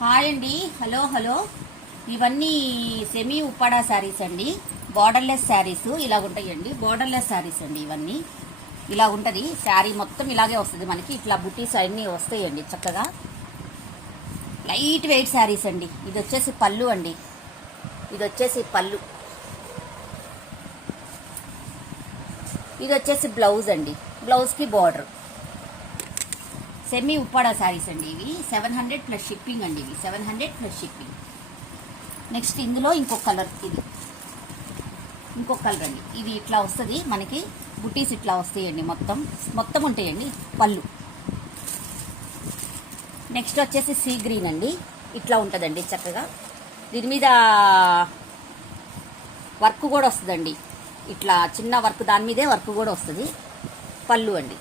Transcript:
Hi అండి. Hello hello. ఇవన్నీ semi Uppada saris అండి. బార్డర్లెస్ శారీస్ ఇలా ఉంటాయండి. బార్డర్లెస్ శారీస్ అండి. ఇవన్నీ ఇలా ఉంటుంది. శారీ మొత్తం ఇలాగే వస్తుంది మనకి. ఇట్లా బుటీస్ అన్నీ వస్తాయండి చక్కగా. లైట్ వెయిట్ శారీస్ అండి. ఇది వచ్చేసి పళ్ళు అండి. ఇది వచ్చేసి పళ్ళు. ఇది వచ్చేసి బ్లౌజ్ అండి. బ్లౌజ్కి బార్డర్. సెమీ ఉప్పాడా శారీస్ అండి. ఇవి 700 ప్లస్ షిప్పింగ్ అండి. ఇవి 700 ప్లస్ షిప్పింగ్. నెక్స్ట్ ఇందులో ఇంకొక కలర్. ఇది ఇంకొక కలర్ అండి. ఇది ఇట్లా వస్తుంది మనకి. బుటీస్ ఇట్లా వస్తాయండి. మొత్తం ఉంటాయండి. పళ్ళు. నెక్స్ట్ వచ్చేసి సీ గ్రీన్ అండి. ఇట్లా ఉంటుందండి చక్కగా. దీని మీద వర్క్ కూడా వస్తుందండి. ఇట్లా చిన్న వర్క్, దాని మీదే వర్క్ కూడా వస్తుంది. పళ్ళు అండి.